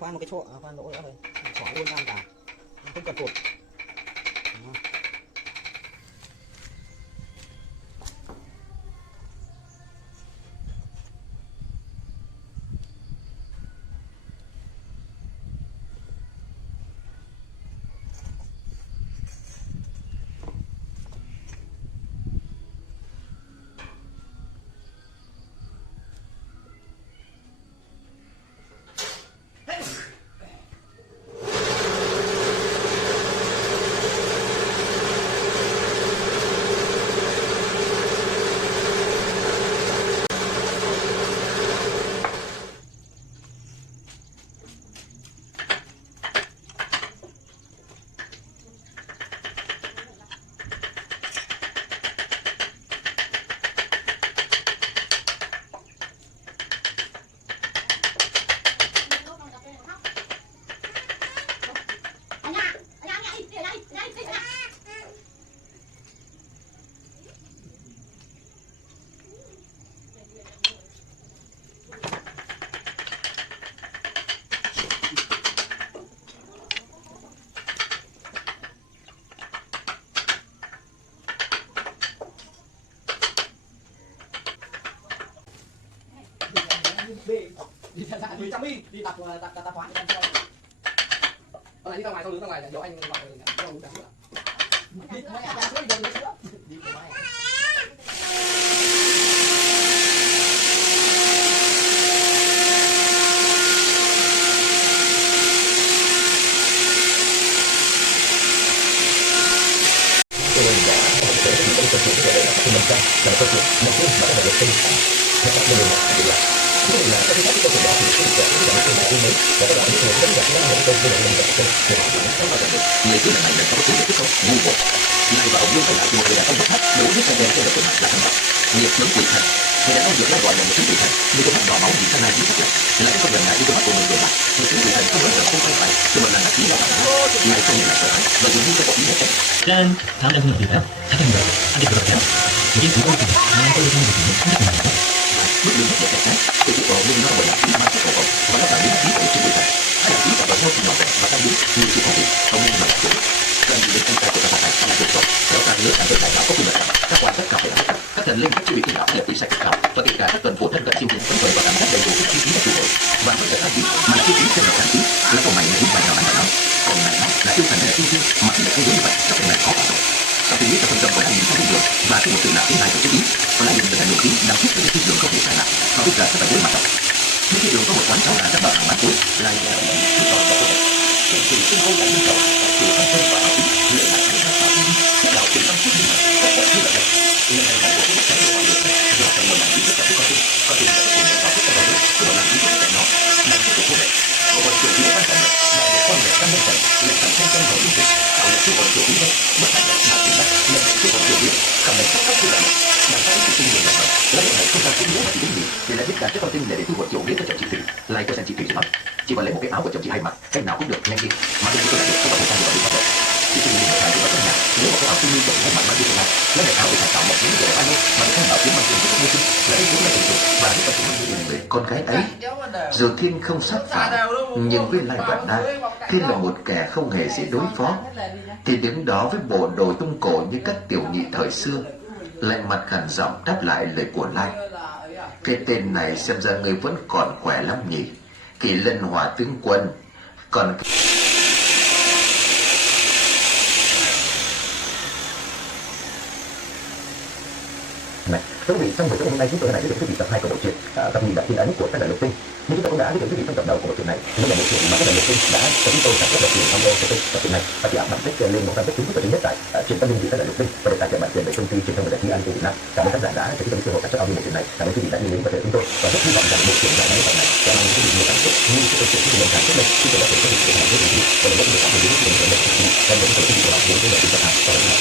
khoan một cái chỗ, khoan lỗ nữa thôi, xỏ luôn ra cả, không cần cột. Đi trong đi tập khóa cho con này đi ra ngoài, sau đứng ra ngoài chỗ anh gọi cho uống trà sữa. Đi mấy trà sữa đi đường sữa. Đi của mai. Người cứ là mình có sự tiếp xúc ngu bộ, nhưng vào ông luôn phải là một người đàn ông hấp đủ biết ra đèn trên đất mặt là thằng bạc, nghiệp lớn quỷ thần. Người đàn ông được gọi là một chính quỷ thần, nhưng con mắt đỏ máu bị thân này bị thất lạc, là cái con lần này đi con mắt của mình người bạc, một chính quỷ thần không bao giờ không phải, cho mình là chỉ là bạn, ngày không là sợ hãi và dường như có ý nghĩa. 짠! 다음 장소는 어디일까요? 사장님과 함께 들어갈까요? 이게 즐거운 팀, 나랑 떨어지는 느낌이 생각납니다. Bước đường rất đẹp đẽ, từ chiếc cầu lưng nó gọi là chính ma của cầu và nó là biến khí của chính quỷ thần. Hay là khí và nhau thì nhỏ đẹp và tan biến như chiếc cầu không nên mà chủ. Gần như đến tay của các bạn này là được rồi. Kéo ra nước càng được đại đạo có quy luật. Các quan tất cả phải làm các thần linh các chư vị thiên đạo đều bị sạch khảo và kể cả các tuần của thân cận siêu nhiên phấn khởi và cảm giác đầy đủ các chi phí và chủ hội và tất cả các vị mà là chi phí trên mặt đáng quý. Với câu này là những bài nào bạn nói, còn này là yêu thần hay là yêu thiên mà khi là không giống như vậy các phần này khó phản đối. Sau khi biết các phần tâm của đại nhìn không đường và cái một sự nào tiến hành của chữ ý và lại dùng từ đại nội khí đang thuyết về cái thiên đường không thể sai lại và bây giờ sẽ phải đối mặt. Nhưng thiên đường có một quán cháu là các bạn hàng mắt lại là chút đòn cho cô đẹp. Chuyện tình sinh hôn lại liên cầu, sự thân thân và hào ý, lựa lại những hai pháo thế nào tình năm phút nhưng mà tất cả như là đẹp. Lần này là một cái trái của mọi người, là trong một làm ý tất cả con tim đã cùng vào tất cả mọi người, cứ một làm ý tất cả nó, làm cho cô đẹp. Cô còn chuyện gì quan trọng là để con đẹp căn bên cạnh, lại càng thanh tân vào những việc, tạo một chút còn chuyện ý hơn, mất hẳn là chính là nhận được chút còn chuyện ý, cảm thấy sắp các thứ là làm sao chỉ tin nhiều lần nữa. Lá bộ này không sao cũng muốn là chỉ đến gì, thì là biết cả các con tim để thu hút chỗ biết cho chồng chị Thủy, lại cho xem chị Thủy chỉ nói, chỉ còn lấy một cái áo của chồng chị hay mặc, cách nào cũng được, nhanh đi, mà đừng có làm việc không có thời gian để đi pháp luật. Chị Thủy nhìn lại vào trong nhà, nếu một cái áo xinh như chồng hay mặc mang đi làm, lấy cái áo để tạo một những điều ăn mà không bảo kiếm bằng tiền thức mua chung, lấy vốn là tiền dụng và hết cả tiền mua người con gái ấy. Dù Thiên không sát phạt, nhưng với Lai Vạn Đa, Thiên là một kẻ không hề dễ đối phó, thì đứng đó với bộ đồ tung cổ như các tiểu nhị thời xưa, lại mặt khàn giọng đáp lại lời của Lai. Cái tên này xem ra ngươi vẫn còn khỏe lắm nhỉ, Kỳ Lân Hỏa tướng quân. Còn này, thưa quý vị, trong buổi tối hôm nay chúng tôi lại giới thiệu quý vị tập 2 của bộ truyện tập nhìn đại thiên ấn của tác giả Lục Tinh. Như chúng tôi cũng đã giới thiệu quý vị trong tập đầu của bộ truyện này, đây là một truyện mà tác giả Lục Tinh đã cho chúng tôi sản xuất độc truyện audio của tập truyện này và chỉ áp bản sách lên một trang web chính thức duy nhất tại truyền tâm linh của tác giả Lục Tinh và được tài trợ bản quyền bởi công ty truyền thông và giải trí An Việt Nam. Cảm ơn tác giả đã cho chúng tôi cơ hội sản xuất audio bộ truyện này. Cảm ơn quý vị đã yêu mến và theo chúng tôi và rất hy vọng rằng bộ truyện dài ngày này sẽ mang đến quý vị nhiều cảm xúc như cái câu chuyện của mình cảm xúc lên khi tôi đã thể có được sự làm rất là và rất nhiều cảm xúc đến từ những người và những người của bạn đến với lời chúng ta và rất là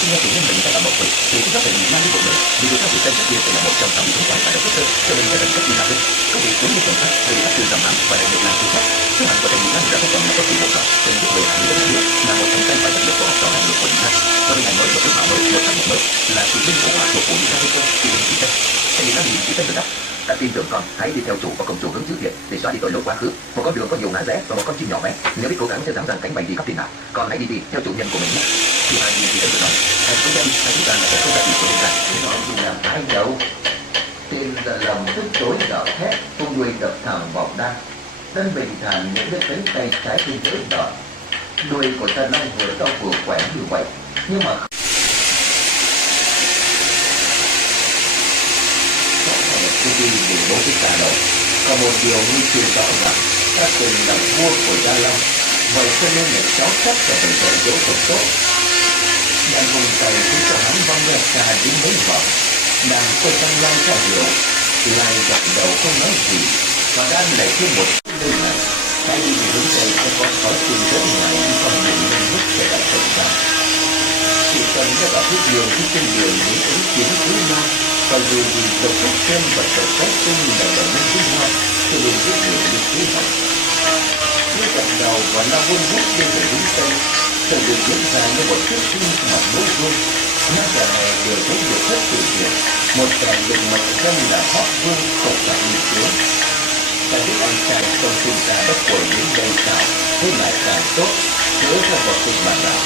sinh ra tự nhiên mình phải là một người thì cũng rất là nhiều mang đi một người vì người ta tự tên rất nhiều là một trong những khoản phải được cấp cho nên phải làm rất nhiều làm được có việc đúng như phần khác thì đã từ làm và đã được làm từ khác thứ hẳn của thầy Mỹ đã có phần là có sự một cặp cho nên người hẳn rất nhiều là một trong tay phải được của học trò hàng được của Mỹ cho nên ngày mới một cái mạo mới một cách một mới là sự linh của thuộc của Mỹ hay không thì mình chỉ tên thầy Mỹ đã bị chỉ tên được đắp đã tin tưởng con hãy đi theo chủ và cùng chủ hướng chữ thiện để xóa đi tội lỗi quá khứ một con đường có nhiều ngã rẽ và một con chim nhỏ bé nếu biết cố gắng sẽ dám dàng cánh bay đi khắp thiên hạ con hãy đi theo chủ nhân của mình nhé thì ai đi thì em được nói em không ra đi hay chúng ta là sẽ không ra đi của chúng ta nó gì làm ai đâu tên là lòng tức tối gạo thét không đuôi đập thẳng vào đan thân bình thản những cái cánh tay trái bên dưới đỏ đuôi của ta long vừa to vừa khỏe như vậy nhưng mà khi đi để bố cái cả đầu có một điều như chưa rõ ràng ta từng là vua của Gia Long vậy cho nên là cháu chắc là phải dạy dỗ thật tốt đang vùng tay cũng cho hắn văng ra xa đến mấy vòng đang quay sang Lai cho hiểu Lai gật đầu không nói gì và đang lại thêm một đây này hãy đi về hướng tây cho con có tìm rất ngoài khi con đường nhanh nhất sẽ đã thành ra chỉ cần cho bà biết đường khi trên đường những ứng kiến cứu nhau và dù gì dầu thuốc thêm và dầu cái sinh là dầu năng thứ hai cho nên biết đường đi kế hoạch như gật đầu và lao vun vút lên về hướng tây thời đường diễn ra như một thuyết phim mặt đối vương những kẻ này đều thấy được rất tự nhiên một kẻ được mệnh danh là Hót Vương khẩu cả nhị tướng ta biết anh trai không sinh ra bất quẩy đến đây sao thế lại càng tốt nhớ ra một kịch bản nào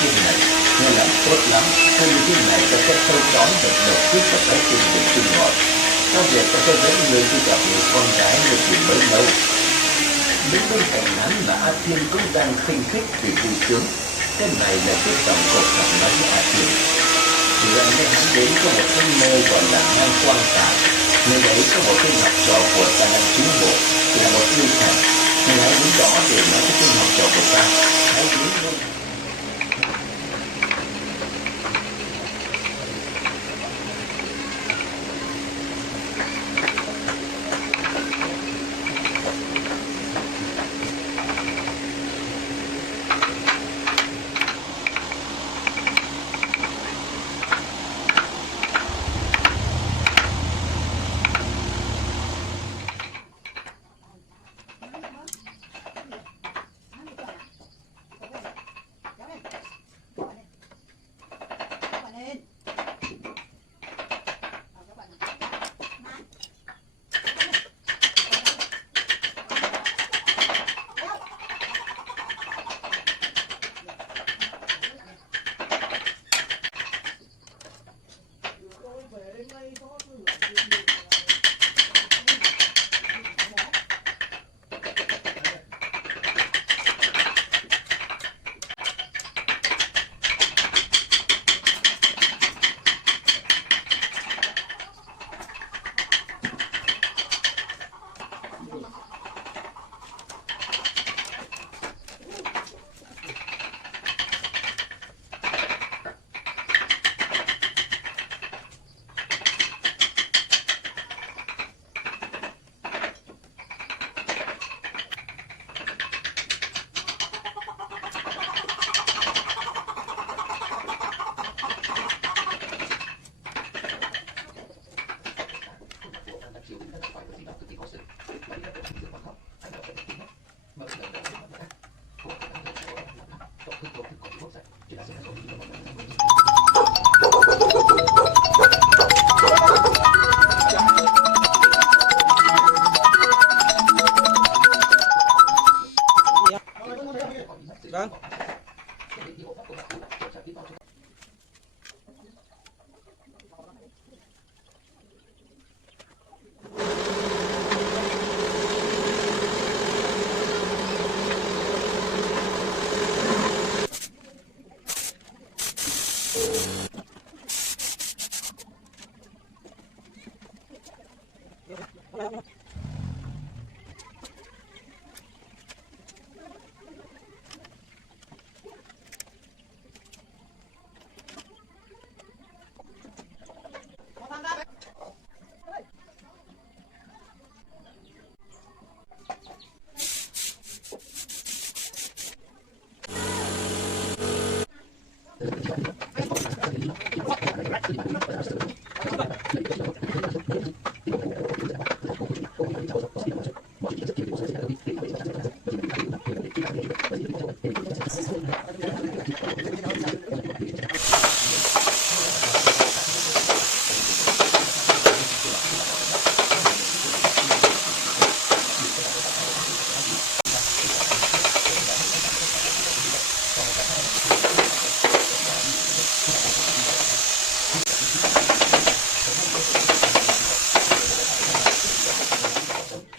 phim này nghe làm tốt lắm theo như phim này ta sẽ sâu đón được độc quyết và cái tim để sinh hoạt trong việc ta sẽ dẫn người đi gặp người con gái như chuyện mới lâu đứng bên cạnh hắn là A Thiên cũng đang khinh khích vì vui sướng cái này là cái dòng cột cảm nói với A Thiên thì anh với hắn đến có một cái nơi gọi là ngang quang tản nơi đấy có một cái học trò của ta đang trúng bộ là một yêu thành nhưng hãy đứng rõ để nói cái tên học trò của ta hãy đứng luôn. Cho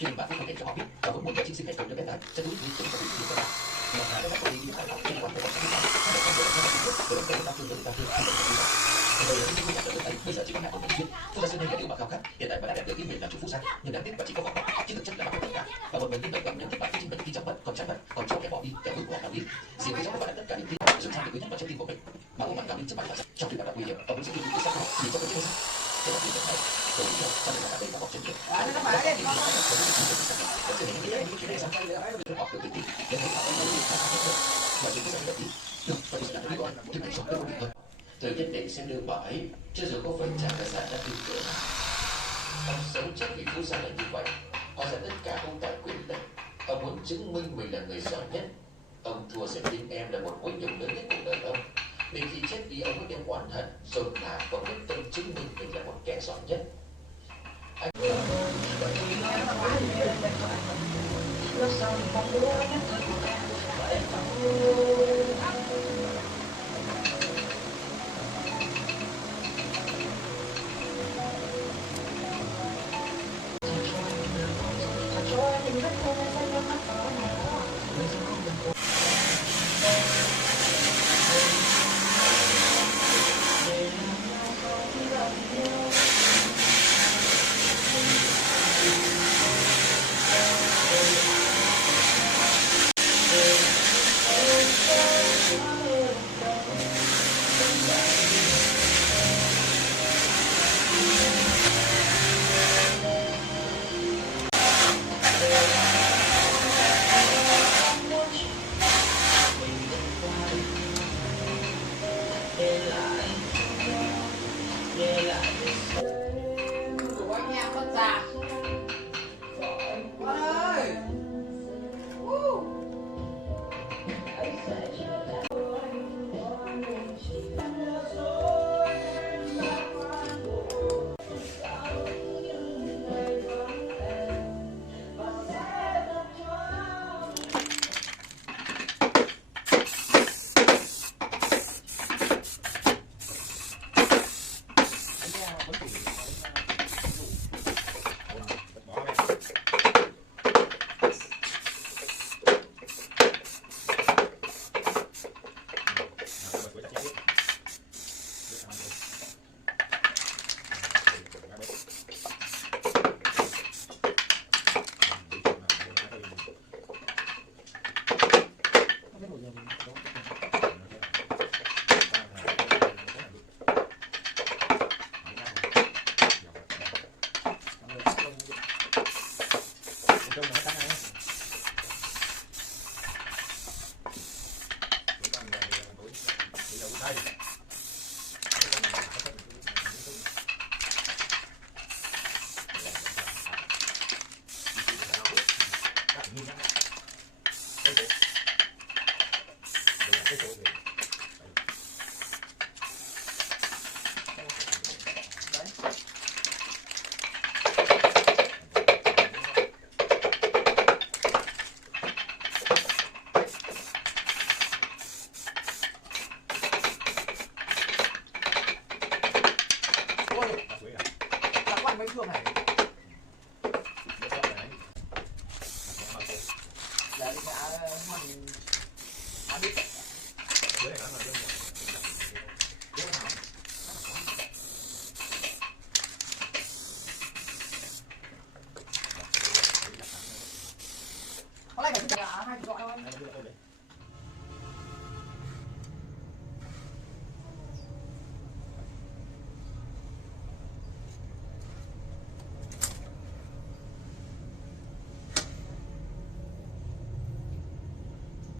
nên bạn có thể cho họ biết và với một cái chính sách thành công cho bếp ăn sẽ đối với chúng ta bị gì các bạn. Mà hai các bạn đi phải học trên quan hệ của các bạn. Để không để các bạn biết để không để đau thương đau thương. Bây giờ những cái ấy bây giờ chỉ còn lại một mình duyên. Phú gia xưa nay là điều mà khao khát. Hiện tại bạn đã đạt được cái quyền làm chủ Phú gia, nhưng đáng tiếc bạn chỉ có vỏ bọc, chứ thực chất là bạn có tất cả. Và một mình như vậy bạn nhận thất bại chính mình khi chẳng mất, còn chẳng mất, còn cho kẻ bỏ đi, kẻ vứt bỏ đi. Riêng với cháu bạn đã tất cả những thứ dựng ra được quý nhất vào trái tim của mình. Mà ông bạn cảm đến thất bại là trong khi bạn đã nguy hiểm, ông muốn giữ cái xác thì cho cái chết. Thế là điều này, tôi nghĩ rằng trong đây là bọc chân được. Tôi nhất định sẽ đưa bà ấy, cho dù có phải trả tài sản đã tin tưởng. Ông sống chắc vì Phú gia là như vậy. Họ dành tất cả công tài quyền lực. Ông muốn chứng minh mình là người giỏi nhất. Ông thua sẽ tin em là một mối nhục lớn nhất cuộc đời ông. Đến khi chết đi ông mới đem oán hận, rồi thả và quyết tâm chứng minh mình là một kẻ giỏi nhất. Của anh em bất giả. Con ơi. Mấy chuông này để mình ăn đi.